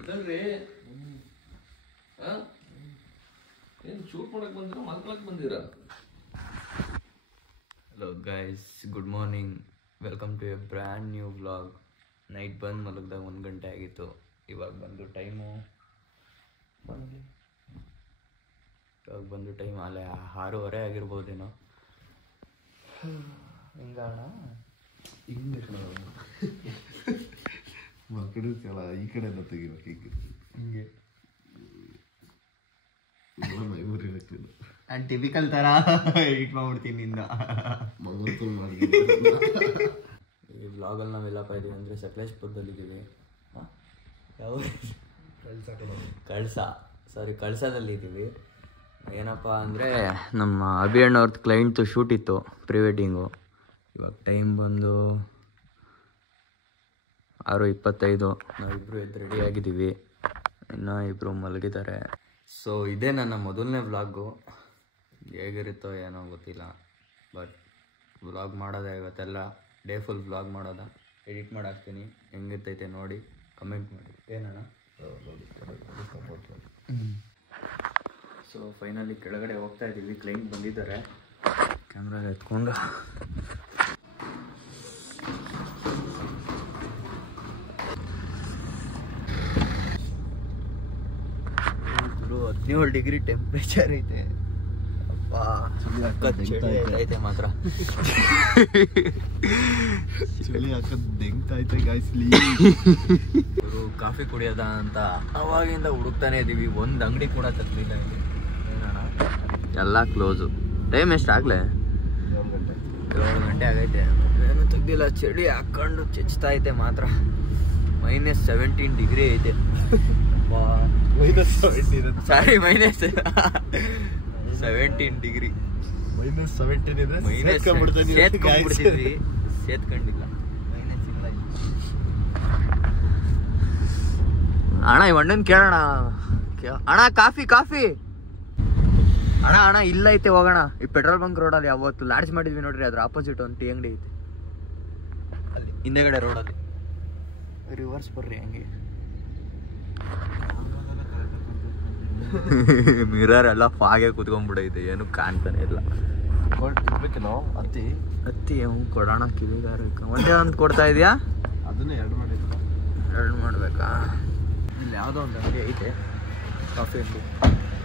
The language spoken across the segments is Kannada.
ಎದಲ್ರಿ ಏನು ಶೂಟ್ ಮಾಡಕ್ ಬಂದಿರ ಮಲ್ಕೊಳಕ್ ಬಂದಿರ? Hello guys, good morning, welcome to a brand new vlog. Night ಬಂದು ಮಲಗ್ದಾಗ 1 ಗಂಟೆ ಆಗಿತ್ತು. ಇವಾಗ ಬಂದು ಟೈಮು ಅಲ್ಲೇ 6:30 ಆಗಿರ್ಬೋದೇನೋ. ಹಿಂಗಣ ಹಿಂಗೆ ಮಕ್ಕಳು ಈ ಕಡೆಯಿಂದ ತೆಗಿಬೇಕು. ಹಿಂಗೆ ನಾನು ಟಿಪಿಕಲ್ ಥರ ಎಡಿಟ್ ಮಾಡ್ಬಿಡ್ತೀನಿ ನಿಂದ. ಈ ವ್ಲಾಗಲ್ಲಿ ನಾವೆಲ್ಲಪ್ಪ ಇದ್ದೀವಿ ಅಂದರೆ ಸಕಲೇಶ್ಪುರದಲ್ಲಿದ್ದೀವಿ. ಯಾವ ಕಳಸದಲ್ಲಿದ್ದೀವಿ. ಏನಪ್ಪ ಅಂದರೆ ನಮ್ಮ ಅಭಿಯಣ್ಣವ್ರದ್ದು ಕ್ಲೈಂಟ್ದು ಶೂಟ್ ಇತ್ತು, ಪ್ರೀ ವೆಡ್ಡಿಂಗು. ಇವಾಗ ಟೈಮ್ ಬಂದು 6:25. ನಾವಿಬ್ಬರು ಎದ್ದು ರೆಡಿಯಾಗಿದ್ದೀವಿ, ಇನ್ನೂ ಇಬ್ಬರು ಮಲಗಿದ್ದಾರೆ. ಸೊ ಇದೇ ನನ್ನ ಮೊದಲನೇ ವ್ಲಾಗು. ಹೇಗಿರುತ್ತೋ ಏನೋ ಗೊತ್ತಿಲ್ಲ, ಬಟ್ ವ್ಲಾಗ್ ಮಾಡೋದೇ ಇವತ್ತೆಲ್ಲ ಡೇ ಫುಲ್ ವ್ಲಾಗ್ ಮಾಡೋದ. ಎಡಿಟ್ ಮಾಡಾಕ್ತೀನಿ, ಹೆಂಗಿರ್ತೈತೆ ನೋಡಿ ಕಮೆಂಟ್ ಮಾಡಿ. ಏನಣ್ಣ? ಸೊ ಫೈನಲಿ ಕೆಳಗಡೆ ಹೋಗ್ತಾ ಇದ್ದೀವಿ. ಕ್ಲೈಂಟ್ ಬಂದಿದ್ದಾರೆ, ಕ್ಯಾಮ್ರಾ ಎತ್ಕೊಂಡು. ಇದ್ರು 17 ಡಿಗ್ರಿ ಟೆಂಪ್ರೇಚರ್ ಐತೆ. ಐತೆ ಮಾತ್ರ ಚಳಿ ಹಾಕದ್ ಬೆಂಗ್ತೈತೆ ಗಾಯ್ಸ್ಲಿ. ಇವರು ಕಾಫಿ ಕುಡಿಯೋದ ಅಂತ ಅವಾಗಿಂದ ಹುಡುಕ್ತಾನೆ ಇದೀವಿ. ಒಂದು ಅಂಗಡಿ ಕೂಡ ತಗ್ಲಿಲ್ಲ ಇಲ್ಲಿ. ಏನಣ್ಣ ಎಲ್ಲ ಕ್ಲೋಸು. ಟೈಮ್ ಎಷ್ಟಾಗ್ಲೇ? 7 ಗಂಟೆ ಆಗೈತೆ, ಏನು ತೆಗ್ದಿಲ್ಲ. ಚಳಿ ಹಾಕೊಂಡು ಚೆಚ್ತಾ ಐತೆ ಮಾತ್ರ. -17 ಡಿಗ್ರಿ ಐತೆ. ಸಾರಿ, -17 ಡಿಗ್ರಿ. -17 ಇದ್ರೆ ಸೇತ್ಕೊಂಡ್ಬಿಡ್ತಿದ್ವಿ, ಸೇತ್ಕೊಂಡಿಲ್ಲ. ಅಣ್ಣ ಈ ಅಣ್ಣನ್ ಕೇಳೋಣ. ಅಣ್ಣ ಕಾಫಿ ಅಣ್ಣ ಇಲ್ಲ ಐತೆ, ಹೋಗೋಣ. ಈ ಪೆಟ್ರೋಲ್ ಬಂಕ್ ರೋಡಲ್ಲಿ ಯಾವತ್ತು ಲಾಡ್ಜ್ ಮಾಡಿದ್ವಿ ನೋಡ್ರಿ, ಅದ್ರ ಆಪೋಸಿಟ್ ಒಂದು ಟೀ ಅಂಗಡಿ ಐತೆ ಅಲ್ಲಿ ಹಿಂದೆಗಡೆ ರೋಡಲ್ಲಿ. ರಿವರ್ಸ್ ಬರ್ರಿ ಹಂಗೆ. ಮಿರರ್ ಎಲ್ಲ ಫಾಗೆ ಕುತ್ಕೊಂಡ್ಬಿಡೈತೆ, ಏನು ಕಾಣ್ತಾನೆ ಇಲ್ಲ. ಹತ್ತಿ ಕೊಡೋಣ ಕಿವಿಗಾರಕ್ಕೆ. ಒಂದೇ ಒಂದು ಕೊಡ್ತಾ ಇದೆಯಾ? ಅದನ್ನ 2 ಮಾಡ್ಬೇಕಾ? ಇಲ್ಲಿ ಯಾವುದೋ ಒಂದು ಅಂಗಡಿ ಐತೆ, ಕಾಫಿ ಅಂಗಡಿ,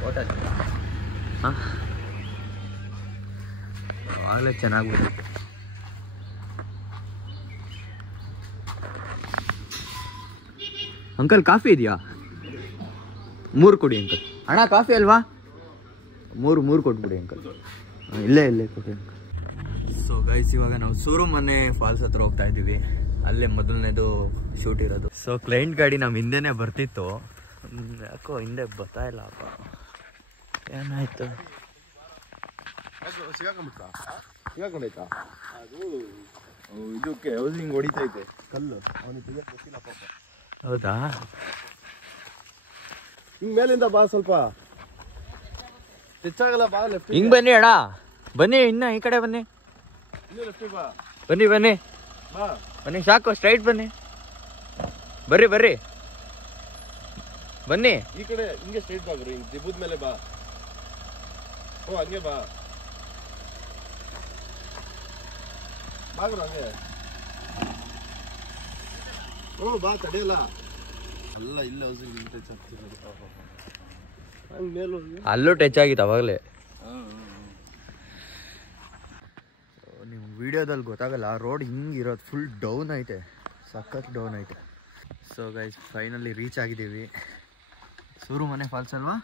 ಹೋಟೆಲ್. ಹಾಂ, ಆವಾಗಲೇ ಚೆನ್ನಾಗ್ಬಿಟ್ಟಿತ್ತು. ಅಂಕಲ್ ಕಾಫಿ ಇದೆಯಾ? 3 ಕೊಡಿ ಅಂಕಲ್. ಅಣ್ಣ ಕಾಫಿ ಅಲ್ವಾ? 3 ಕೊಟ್ಬಿಡಿ ಅಂಕಲ್. ಇಲ್ಲೇ ಕೊಡಿ ಅಂಕಲ್. ಸೊ ಗೈಸ್, ಇವಾಗ ನಾವು ಸೂರುಮನೆ ಫಾಲ್ಸ್ ಹತ್ರ ಹೋಗ್ತಾ ಇದ್ದೀವಿ. ಅಲ್ಲೇ ಮೊದಲನೇದು ಶೂಟ್ ಇರೋದು. ಸೊ ಕ್ಲೈಂಟ್ ಗಾಡಿ ನಮ್ಮ ಹಿಂದೆನೇ ಬರ್ತಿತ್ತು, ಯಾಕೋ ಹಿಂದೆ ಬರ್ತಾ ಇಲ್ಲ ಅಪ್ಪ. ಏನಾಯ್ತು? ಸಿಗಾಕೊಂಡೈತಾ? ಅದು ಇದಕ್ಕೆ ಹೌಸಿಂಗ್ ಹೊಡಿತೈತೆ ಕಲ್ಲು. ಅವನಿಗೆ ಗೊತ್ತಿಲ್ಲ ಪಾಪ. ಹೌದಾ? ಹಿಂಗ್ ಮೇಲಿಂದ ಬಾ, ಸ್ವಲ್ಪ ಹೆಚ್ಚಾಗಲ್ಲ. ಬಾ, ಲೆಫ್ಟ್ ಹಿಂಗ್ ಬನ್ನಿ ಅಣ್ಣ, ಬನ್ನಿ. ಇನ್ನ ಈ ಕಡೆ ಬನ್ನಿ. ಲೆಫ್ಟ್ ಬಾ. ಬನ್ನಿ ಬಾ, ಬನ್ನಿ, ಸಾಕು. ಸ್ಟ್ರೈಟ್ ಬನ್ನಿ. ಬರ್ರಿ ಬನ್ನಿ. ಈ ಕಡೆ ಹಿಂಗೆ ಸ್ಟ್ರೈಟ್ ಬಾಗ್ರಿ. ಹಿಂಗ್ ದಿಬ್ಬದ ಮೇಲೆ ಬಾ. ಹಂಗೆ ಬಾ ಬಾಗ್ರು, ಹಂಗೆ ಬಾ. ತಡೆಯಲ್ಲ ಅಲ್ಲ, ಇಲ್ಲ ಹೌಸಿಂಗ್ ಟಚ್ ಆಗ್ತಿರೋದು. ಹಂಗೆ ಮೇಲೂ ಅಲ್ಲೂ ಟಚ್ ಆಗಿತ್ತು ಅವಾಗಲೇ. ನೀವು ವಿಡಿಯೋದಲ್ಲಿ ಗೊತ್ತಾಗಲ್ಲ, ರೋಡ್ ಹಿಂಗಿರೋದು ಫುಲ್ ಡೌನ್ ಐತೆ, ಸಖತ್ ಡೌನ್ ಐತೆ. ಸೊ ಗೈಸ್, ಫೈನಲಿ ರೀಚ್ ಆಗಿದ್ದೀವಿ. ಸೂರುಮನೆ ಫಾಲ್ಸ್ ಅಲ್ವಾ?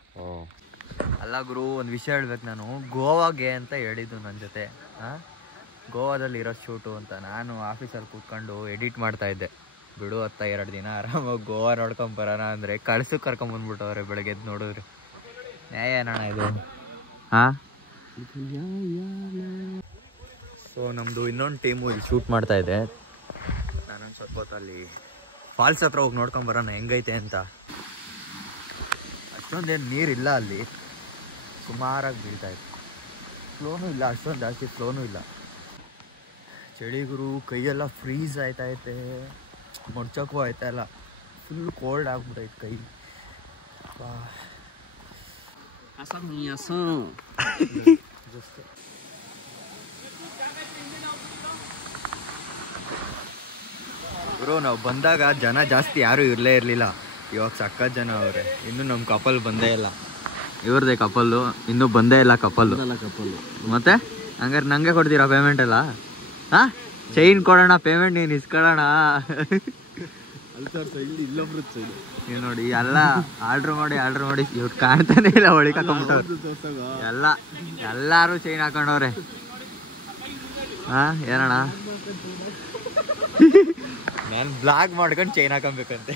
ಅಲ್ಲ ಗುರು, ಒಂದು ವಿಷಯ ಹೇಳ್ಬೇಕು. ನಾನು ಗೋವಾಗೆ ಅಂತ ಹೇಳಿದ್ದು ನನ್ನ ಜೊತೆ. ಗೋವಾದಲ್ಲಿ ಇರೋ ಶೂಟು ಅಂತ. ನಾನು ಆಫೀಸಲ್ಲಿ ಕೂತ್ಕೊಂಡು ಎಡಿಟ್ ಮಾಡ್ತಾ ಇದ್ದೆ. ಬಿಡು 2 ದಿನ ಆರಾಮಾಗಿ ಗೋವಾ ನೋಡ್ಕೊಂಬರೋಣ ಅಂದರೆ ಕರ್ಕೊಂಬಂದ್ಬಿಟ್ಟವ್ರೆ ಬೆಳಗ್ಗೆ ಎದ್ದು ನೋಡಿದ್ರಿ. ಏನಣ್ಣ ಇದು? ಹಾಂ, ಸೊ ನಮ್ಮದು ಇನ್ನೊಂದು ಟೀಮು ಇಲ್ಲಿ ಶೂಟ್ ಮಾಡ್ತಾ ಇದೆ. ನಾನೊಂದು ಸ್ವಲ್ಪ ಹೊತ್ತು ಅಲ್ಲಿ ಫಾಲ್ಸ್ ಹತ್ರ ಹೋಗಿ ನೋಡ್ಕೊಂಬರೋಣ ಹೆಂಗೈತೆ ಅಂತ. ಅಷ್ಟೊಂದೇನು ನೀರಿಲ್ಲ ಅಲ್ಲಿ, ಸುಮಾರಾಗಿ ಬೀಳ್ತಾಯಿತ್ತು. ಫ್ಲೋನೂ ಇಲ್ಲ, ಅಷ್ಟೊಂದು ಜಾಸ್ತಿ ಫ್ಲೋನೂ ಇಲ್ಲ. ಚಳಿಗುರು, ಕೈಯೆಲ್ಲ ಫ್ರೀಸ್ ಆಯ್ತೈತೆ, ಮಡ್ಚೋಕ್ಕೂ ಆಯ್ತಾ ಇಲ್ಲ. ಫುಲ್ ಕೋಲ್ಡ್ ಆಗ್ಬಿಟ್ಟೈತೆ ಕೈ. ಬ್ರೋ ನಾವು ಬಂದಾಗ ಜನ ಜಾಸ್ತಿ ಯಾರೂ ಇರಲೇ ಇರಲಿಲ್ಲ. ಇವಾಗ ಸಕ್ಕತ್ ಜನ ಅವರೇ. ಇನ್ನೂ ನಮ್ಮ ಕಪಲ್ ಬಂದೇ ಇಲ್ಲ. ಇವ್ರದೇ ಕಪಲ್ಲು, ಇನ್ನೂ ಬಂದೇ ಇಲ್ಲ ಕಪಲ್ಲು. ಮತ್ತೆ ಹಂಗಾರೆ ನನಗೆ ಕೊಡ್ತೀರಾ ಪೇಮೆಂಟ್ ಎಲ್ಲ? ಹಾಂ, ಚೈನ್ ಕೊಡೋಣ, ಪೇಮೆಂಟ್ ನೀನು ಇಸ್ಕೊಳ್ಳೋಣ. ನೀವು ನೋಡಿ ಎಲ್ಲ ಆರ್ಡ್ರ್ ಮಾಡಿ ಇವ್ರು ಕಾಣ್ತಾನೆ ಇಲ್ಲ, ಒಳಗೆ ಹಾಕೊಂಡ್ಬಿಟ್ಟವ್ರು ಎಲ್ಲರೂ ಚೈನ್ ಹಾಕೊಂಡವ್ರೆ. ಹಾಂ, ಏನಣ್ಣ ನಾನು ಬ್ಲಾಗ್ ಮಾಡ್ಕೊಂಡು ಚೈನ್ ಹಾಕೊಬೇಕಂತೆ.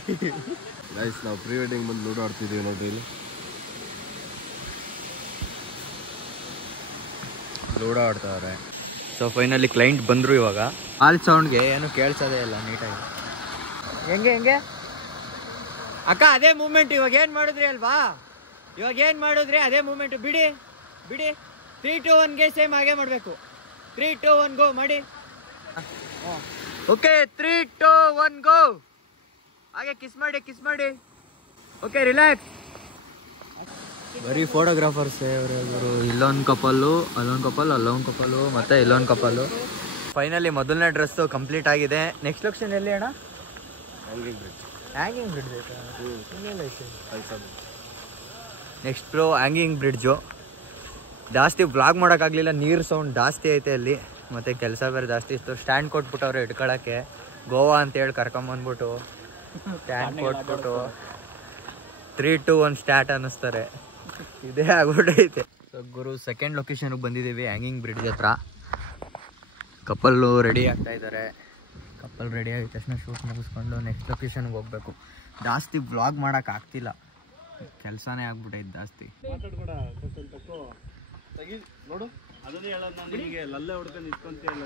ಗೈಸ್ ನಾವು ಪ್ರೀ ವೆಡ್ಡಿಂಗ್ ಬಂದು ಲೂಡೋ ಆಡ್ತಿದ್ದೀವಿ ನೋಡ್ರಿ. ಇಲ್ಲಿ ಲೂಡೋ ಆಡ್ತಾವ್ರೆ. ಸೊ ಫೈನಲಿ ಕ್ಲೈಂಟ್ ಬಂದರು. ಇವಾಗ ಕಾಲ್ ಸೌಂಡ್ಗೆ ಏನು ಕೇಳಿಸೋದೇ ಇಲ್ಲ ನೀಟಾಗಿ. ಹೆಂಗೆ ಅಕ್ಕ ಅದೇ ಮೂಮೆಂಟ್. ಇವಾಗ ಏನು ಮಾಡಿದ್ರಿ ಅಲ್ವಾ, ಇವಾಗ ಏನು ಮಾಡಿದ್ರಿ ಅದೇ ಮೂಮೆಂಟು. ಬಿಡಿ 3, 2, 1ಗೆ ಸೇಮ್ ಹಾಗೆ ಮಾಡಬೇಕು. 3, 2, 1 ಗೋ ಮಾಡಿ. ಓಕೆ 3, 2, 1 ಗೋ. ಹಾಗೆ ಕಿಸ್ ಮಾಡಿ. Okay relax. ಬರೀ ಫೋಟೋಗ್ರಾಫರ್ಸೇ ಅವರು. ಇಲ್ಲೊಂದು ಕಪಲ್ಲು, ಅಲ್ಲೊಂದು ಕಪಲ್ಲು, ಮತ್ತೆ ಇಲ್ಲೊಂದು ಕಪಲ್ಲು. ಫೈನಲಿ ಮೊದಲನೇ ಡ್ರೆಸ್ಸು ಕಂಪ್ಲೀಟ್ ಆಗಿದೆ. ನೆಕ್ಸ್ಟ್ ಲೊಕೇಶನ್ ಎಲ್ಲಿ ಅಣ್ಣ? ಹ್ಯಾಂಗಿಂಗ್ ಬ್ರಿಡ್ಜ್ ಬೇಕಾ? Next bro hanging bridge. ಜಾಸ್ತಿ ಬ್ಲಾಗ್ ಮಾಡೋಕ್ಕಾಗಲಿಲ್ಲ, ನೀರು ಸೌಂಡ್ ಜಾಸ್ತಿ ಐತೆ ಅಲ್ಲಿ, ಮತ್ತು ಕೆಲಸ ಬೇರೆ ಜಾಸ್ತಿ ಇತ್ತು. ಸ್ಟ್ಯಾಂಡ್ ಕೊಟ್ಬಿಟ್ಟವ್ರೆ ಇಟ್ಕೊಳ್ಳೋಕ್ಕೆ. ಗೋವಾ ಅಂತೇಳಿ ಕರ್ಕೊಂಬಂದ್ಬಿಟ್ಟು ಸ್ಟ್ಯಾಂಡ್ ಕೊಟ್ಬಿಟ್ಟು 3, 2, 1 ಸ್ಟಾರ್ಟ್ ಅನ್ನಿಸ್ತಾರೆ. ಇದೇ ಆಗ್ಬಿಟ್ಟೈತೆ. ಸೊ ಗುರು ಸೆಕೆಂಡ್ ಲೊಕೇಶನ್ಗೆ ಬಂದಿದ್ದೀವಿ, ಹ್ಯಾಂಗಿಂಗ್ ಬ್ರಿಡ್ಜ್ ಹತ್ರ. ಕಪಲ್ಲು ರೆಡಿ ಆಗ್ತಾ ಇದ್ದಾರೆ. ಕಪಲ್ ರೆಡಿ ಆಗಿದ ತಕ್ಷಣ ಶೂಟ್ ಮುಗಿಸ್ಕೊಂಡು ನೆಕ್ಸ್ಟ್ ಲೊಕೇಶನ್ಗೆ ಹೋಗ್ಬೇಕು. ಜಾಸ್ತಿ ವ್ಲಾಗ್ ಮಾಡೋಕ್ಕಾಗ್ತಿಲ್ಲ, ಕೆಲಸನೇ ಆಗ್ಬಿಟ್ಟೈತೆ ಜಾಸ್ತಿ. ನೋಡು ಅದನ್ನೇ ಹೇಳೋದು ನಾನು ನಿಮಗೆ. ಲಲ್ಲೆ ಹೊಡ್ಕೊಂಡು ನಿಂತ್ಕೊಂತೀಯಲ್ಲ,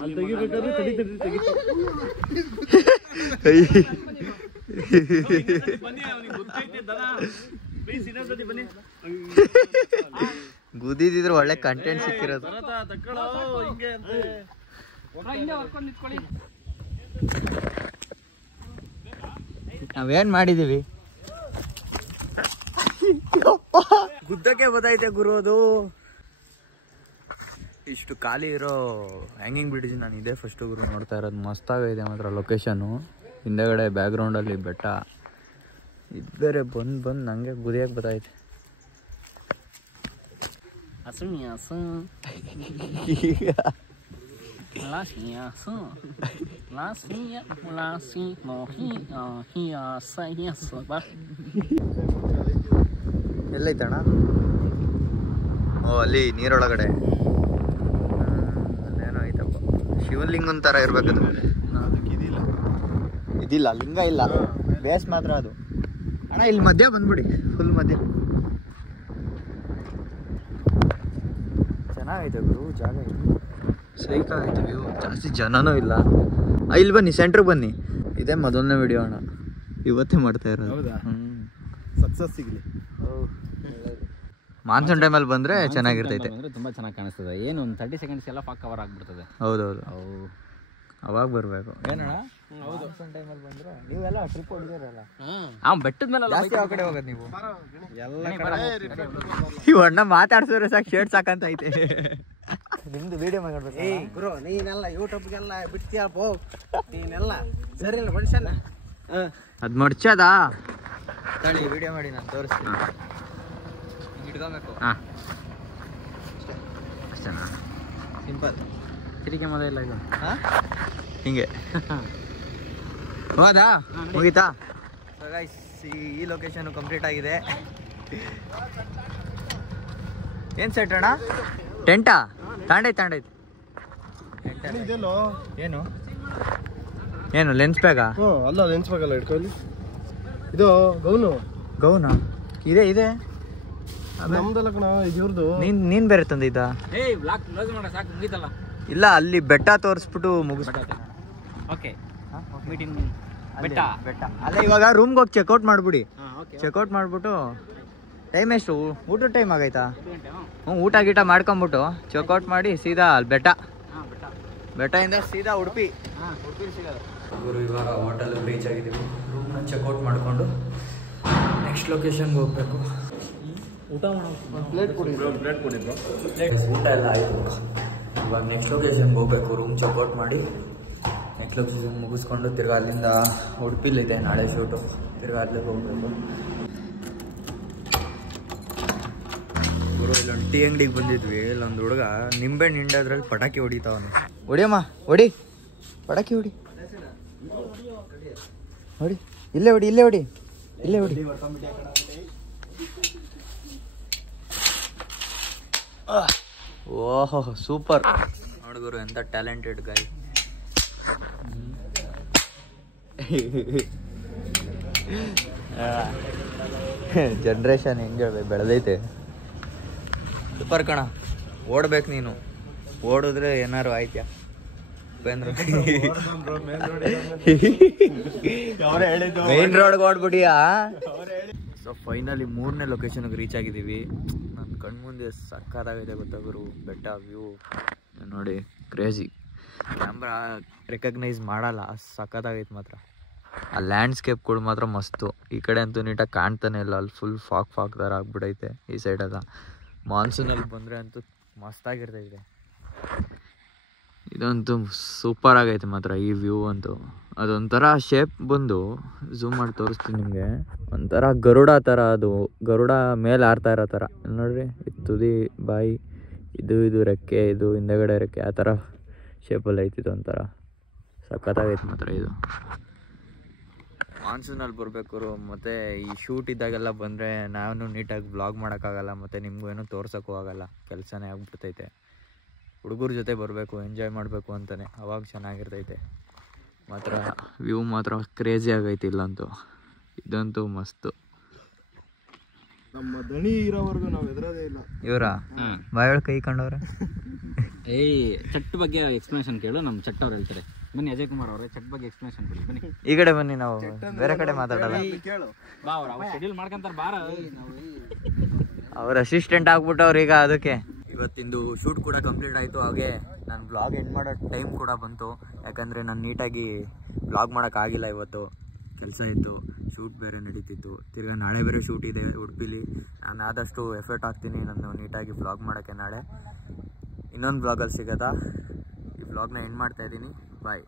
ಗುದ್ದಿದ್ರು ಒಳ್ಳೆ ಕಂಟೆಂಟ್ ಸಿಕ್ಕಿರೋದು. ನಾವೇನ್ ಮಾಡಿದೀವಿ? ಗುದ್ದಕ್ಕೆ ಬತ್ತೈತೆ ಗುರು ಅದು. ಇಷ್ಟು ಖಾಲಿ ಇರೋ ಹ್ಯಾಂಗಿಂಗ್ ಬ್ರಿಡ್ಜ್ ನಾನು ಇದೇ ಫಸ್ಟ್ ಗುರು ನೋಡ್ತಾ ಇರೋದು. ಮಸ್ತಾಗಿದೆ ಮಾತ್ರ ಲೊಕೇಶನ್ನು. ಹಿಂದೆಗಡೆ ಬ್ಯಾಕ್ಗ್ರೌಂಡಲ್ಲಿ ಬೆಟ್ಟ. ಇದು ಬೇರೆ ಬಂದು ನನಗೆ ಗುದಿಯಕ್ಕೆ ಬತ್ತೈತೆ. ಎಲ್ಲೈತಣ್ಣ? ಓ ಅಲ್ಲಿ ನೀರೊಳಗಡೆ ಅಲ್ಲೇನೋ ಐತಪ್ಪ. ಶಿವಲಿಂಗನ್ ಥರ ಇರ್ಬೇಕದು. ಇದಿಲ್ಲ, ಲಿಂಗ ಇಲ್ಲ, ಬೇಸ್ ಮಾತ್ರ ಅದು. ಅಣ್ಣ ಇಲ್ಲಿ ಮಧ್ಯ ಬಂದ್ಬಿಡಿ, ಫುಲ್ ಮಧ್ಯ. ಚೆನ್ನಾಗೈತೆ ಗುರು ಜಾಗ. ಇದು ಸೈಕ್ ಆಗೈತೆ ವ್ಯೂ. ಜಾಸ್ತಿ ಜನನೂ ಇಲ್ಲ. ಇಲ್ಲಿ ಬನ್ನಿ, ಸೆಂಟ್ರಿಗೆ ಬನ್ನಿ. ಇದೇ ಮೊದಲನೇ ವಿಡಿಯೋ ಅಣ್ಣ, ಇವತ್ತೇ ಮಾಡ್ತಾ ಇರೋದು. ಸಕ್ಸಸ್ ಸಿಗಲಿ. ಮಾನ್ಸೂನ್ ಟೈಮಲ್ಲಿ ಬಂದರೆ ಚೆನ್ನಾಗಿರ್ತೈತೆ. ತುಂಬ ಚೆನ್ನಾಗಿ ಕಾಣಿಸ್ತದೆ. ಏನು ಒಂದು 30 ಸೆಕೆಂಡ್ಸ್ ಎಲ್ಲ ಕವರ್ ಆಗಿಬಿಡ್ತದೆ. ಹೌದೌದು, ಅವಾಗ ಬರಬೇಕು. ಏನಣ್ಣ ಮಾನ್ಸೂನ್ ಟೈಮಲ್ಲಿ ಬಂದರೆ ನೀವೆಲ್ಲ ಟ್ರಿಪ್ ಹೊಡಿದಿರಲ್ಲ. ಬೆಟ್ಟದ ಮೇಲೆ ಜಾಸ್ತಿ ಯಾವ ಕಡೆ ಹೋಗೋದು ನೀವು? ಇವು ಅಣ್ಣ ಮಾತಾಡ್ಸಿದ್ರೆ ಸಾಕು, ಶರ್ಟ್ ಸಾಕಂತ ಐತೆ. ನಿಮ್ದು ವಿಡಿಯೋ ಮಾಡ್ಬೇಕು. ಗುರು ನೀನೆಲ್ಲ ಯೂಟ್ಯೂಬ್ಗೆಲ್ಲ ಬಿಡ್ತೀಯ ಬೋ, ನೀನೆಲ್ಲ ಸರಿ ಇಲ್ಲ ಮನುಷ್ಯನ. ಅದು ಮಡ್ಚದ ತಳಿ ವಿಡಿಯೋ ಮಾಡಿ ನಾನು ತೋರಿಸ್ತೀನಿ. ಇಟ್ಕೋಬೇಕು. ಹಾಂ ಅಷ್ಟೇನಾ? ಸಿಂಪಲ್. ತಿರುಗಿ ಮೊದಲ ಇಲ್ಲ ಇದು. ಹಾಂ ಹಿಂಗೆ ಹೌದಾ? ಮುಗೀತಾ? ಸೊ ಗೈಸ್ ಈ ಲೊಕೇಶನ್ ಕಂಪ್ಲೀಟ್ ಆಗಿದೆ. ಏನು ಸೆಟ್ ಅಣ್ಣ? ಟೆಂಟಾ? ತಾಂಡೈತೆ. ಏನು ಏನು ಲೆನ್ಸ್ ಬ್ಯಾಗಾ? ಅಲ್ಲ ಲೆನ್ಸ್ ಬೇಕಲ್ಲ, ಇಟ್ಕೊಳ್ಳಿ. ಇದು ಗೌನಾ? ಇದೆ ನಮ್ದಲ್ಲ ಕಣ, ಇದು ಇವ್ರದ್ದು. ನೀನ್ ಬೇರೆ ತಂದಿದ್ದ? ಇಲ್ಲ, ಅಲ್ಲಿ ಬೆಟ್ಟ ತೋರಿಸ್ಬಿಟ್ಟು ಮುಗಿಸ್ಬಿಟ್ಟು. ಓಕೆ ಬೆಟ್ಟ ಅಲ್ಲ, ಇವಾಗ ರೂಮ್ಗೆ ಹೋಗಿ ಚೆಕ್ಔಟ್ ಮಾಡ್ಬಿಡಿ. ಚೆಕ್ಔಟ್ ಮಾಡ್ಬಿಟ್ಟು ಟೈಮ್ ಎಷ್ಟು? ಊಟದ ಟೈಮ್ ಆಗೈತಾ? ಊಟ ಗೀಟ ಮಾಡ್ಕೊಂಬಿಟ್ಟು ಚೆಕ್ಔಟ್ ಮಾಡಿ ಸೀದಾ ಅಲ್ಲಿ ಬೆಟ್ಟದಿಂದ ಸೀದಾ ಉಡುಪಿ ಸಿಗೋದು. ಇವಾಗ ಹೋಟೆಲ್ ರೀಚ್ ಆಗಿದ್ದೀವಿ. ರೂಮ್ನ ಚೆಕ್ಔಟ್ ಮಾಡಿಕೊಂಡು ನೆಕ್ಸ್ಟ್ ಲೊಕೇಶನ್ಗೆ ಹೋಗ್ಬೇಕು. ಊಟ ಮಾಡೋದು ಪ್ಲೇಟ್ ಕೊಡಿ ಬ್ರೋ. ಊಟ ಎಲ್ಲ ಆಯಿತು. ಇವಾಗ ನೆಕ್ಸ್ಟ್ ಲೊಕೇಶನ್ಗೆ ಹೋಗ್ಬೇಕು. ರೂಮ್ ಚೆಕ್ಔಟ್ ಮಾಡಿ ನೆಕ್ಸ್ಟ್ ಲೊಕೇಶನ್ ಮುಗಿಸ್ಕೊಂಡು ತಿರ್ಗಾ ಅಲ್ಲಿಂದ ಉಡುಪಿಲಿದೆ ನಾಳೆ ಶೂಟು. ತಿರ್ಗಾ ಅಲ್ಲಿಗೆ ಹೋಗ್ಬೇಕು. ಗುರು ಇಲ್ಲೊಂದು ಟೀ ಅಂಗಡಿಗೆ ಬಂದಿದ್ವಿ. ಇಲ್ಲೊಂದು ಹುಡುಗ ನಿಂಬೆಹಣ್ಣು ಹಿಂಡೋದ್ರಲ್ಲಿ ಪಟಾಕಿ ಹೊಡಿತಾವನು. ಹೊಡಿಯಮ್ಮ ಹೊಡಿ, ಪಟಾಕಿ ಹೊಡಿ ಹೊಡಿ, ಇಲ್ಲೇ ಹೊಡಿ, ಇಲ್ಲೇ ಹೊಡಿ, ಇಲ್ಲೇ ಹೊಡಿ. ಓಹೋ ಸೂಪರ್ ನೋಡ್ಗುರು, ಎಂತ ಟ್ಯಾಲೆಂಟೆಡ್ ಗಾಯ್. ಜನ್ರೇಷನ್ ಹೆಂಗೆ ಬೆಳೆದೈತೆ. ಸೂಪರ್ ಕಣ, ಓಡ್ಬೇಕು ನೀನು. ಓಡಿದ್ರೆ ಏನಾರು ಆಯ್ತ್ಯಾ ಉಪೇಂದ್ರ? ಮೇನ್ ರೋಡ್ಗೆ ಓಡ್ಬಿಟ್ಟಿಯಾ? ಸೊ ಫೈನಲಿ 3ನೇ ಲೊಕೇಶನ್ಗೆ ರೀಚ್ ಆಗಿದ್ದೀವಿ. ನನ್ನ ಕಣ್ಮುಂದೆ ಸಕ್ಕತ್ತಾಗೈತೆ ಗೊತ್ತಾ ಗುರು, ಬೆಟ್ಟ ವ್ಯೂ ನೋಡಿ, ಕ್ರೇಜಿ. ಕ್ಯಾಮ್ರಾ ರೆಕಗ್ನೈಸ್ ಮಾಡಲ್ಲ, ಸಕ್ಕತ್ತಾಗೈತೆ ಮಾತ್ರ. ಆ ಲ್ಯಾಂಡ್ಸ್ಕೇಪ್ಗಳು ಮಾತ್ರ ಮಸ್ತು. ಈ ಕಡೆ ಅಂತೂ ನೀಟಾಗಿ ಕಾಣ್ತಾನೆ ಇಲ್ಲ, ಅಲ್ಲಿ ಫುಲ್ ಫಾಗ್ ಥರ ಆಗ್ಬಿಟ್ಟೈತೆ ಈ ಸೈಡೆಲ್ಲ. ಮಾನ್ಸೂನಲ್ಲಿ ಬಂದರೆ ಅಂತೂ ಮಸ್ತಾಗಿರ್ತೈತೆ. ಇದಂತೂ ಸೂಪರ್ ಆಗೈತೆ ಮಾತ್ರ ಈ ವ್ಯೂ ಅಂತೂ. ಅದೊಂಥರ ಶೇಪ್ ಬಂದು ಝೂಮ್ ಮಾಡಿ ತೋರಿಸ್ತೀನಿ ನಿಮಗೆ. ಒಂಥರ ಗರುಡ ಥರ, ಅದು ಗರುಡ ಮೇಲೆ ಆರ್ತಾ ಇರೋ ಥರ ನೋಡ್ರಿ. ತುದಿ ಬಾಯಿ, ಇದು ರೆಕ್ಕೆ, ಇದು ಹಿಂದೆಗಡೆ ರೆಕ್ಕೆ, ಆ ಥರ ಶೇಪಲ್ಲಿ ಐತಿದ್ದು. ಒಂಥರ ಸಖತ್ತಾಗೈತೆ ಮಾತ್ರ ಇದು. ಮಾನ್ಸೂನಲ್ಲಿ ಬರಬೇಕು. ಮತ್ತು ಈ ಶೂಟ್ ಇದ್ದಾಗೆಲ್ಲ ಬಂದರೆ ನಾನು ನೀಟಾಗಿ ವ್ಲಾಗ್ ಮಾಡೋಕ್ಕಾಗಲ್ಲ, ಮತ್ತು ನಿಮಗೂ ಏನೂ ತೋರ್ಸೋಕ್ಕೂ ಆಗಲ್ಲ, ಕೆಲಸನೇ ಆಗ್ಬಿಡ್ತೈತೆ. ಹುಡುಗರ ಜೊತೆ ಬರಬೇಕು, ಎಂಜಾಯ್ ಮಾಡಬೇಕು ಅಂತಲೇ, ಅವಾಗ ಚೆನ್ನಾಗಿರ್ತೈತೆ ಮಾತ್ರ. ವ್ಯೂ ಮಾತ್ರ ಕ್ರೇಜಿ ಆಗೈತೆ ಇಲ್ಲಂತೂ. ಇದಂತೂ ಮಸ್ತು. ನಮ್ಮ ದಣಿ ಇರೋವರೆಗೂ ನಾವು ಎದುರದೇ ಇಲ್ಲ. ಇವರ ಬಾಯೊಳಗೆ ಕೈ ಕಂಡವ್ರೆ. ಚಟ್ ಬಗ್ಗೆ ಎಕ್ಸ್ಪ್ಲನೇಷನ್ ಕೇಳು, ನಮ್ಮ ಚಟ್ ಅವ್ರು ಹೇಳ್ತಾರೆ. ಬನ್ನಿ ಅಜಯ್ ಕುಮಾರ್ ಅವರೇ, ಚಟ್ ಬಗ್ಗೆ ಎಕ್ಸ್ಪ್ಲನೇಷನ್ ಕೊಡಿ ಬನ್ನಿ. ಈ ಕಡೆ ಬನ್ನಿ, ನಾವು ಬೇರೆ ಕಡೆ ಮಾತಾಡಲ್ಲ. ಬಾ, ಅವ್ರು ಶೆಡ್ಯೂಲ್ ಮಾಡ್ಕೊಂತಾರೆ ಬಾರ. ಅವ್ರ ಅಸಿಸ್ಟೆಂಟ್ ಆಗ್ಬಿಟ್ಟವ್ರು ಈಗ. ಅದಕ್ಕೆ ಇವತ್ತಿಂದು ಶೂಟ್ ಕೂಡ ಕಂಪ್ಲೀಟ್ ಆಯಿತು. ಹಾಗೆ ನಾನು ಬ್ಲಾಗ್ ಎಂಡ್ ಮಾಡೋ ಟೈಮ್ ಕೂಡ ಬಂತು. ಯಾಕಂದರೆ ನಾನು ನೀಟಾಗಿ ಬ್ಲಾಗ್ ಮಾಡೋಕ್ಕಾಗಿಲ್ಲ. ಇವತ್ತು ಕೆಲಸ ಇತ್ತು, ಶೂಟ್ ಬೇರೆ ನಡೀತಿತ್ತು. ತಿರ್ಗಾ ನಾಳೆ ಬೇರೆ ಶೂಟ್ ಇದೆ ಉಡುಪಿಲಿ. ನಾನು ಆದಷ್ಟು ಎಫರ್ಟ್ ಹಾಕ್ತೀನಿ ನಾನು ನೀಟಾಗಿ ಬ್ಲಾಗ್ ಮಾಡೋಕ್ಕೆ. ನಾಳೆ ಇನ್ನೊಂದು ಬ್ಲಾಗಲ್ಲಿ ಸಿಗೋದಾ. ಈ ಬ್ಲಾಗ್ನ ಎಂಡ್ ಮಾಡ್ತಾಯಿದ್ದೀನಿ. ಬಾಯ್.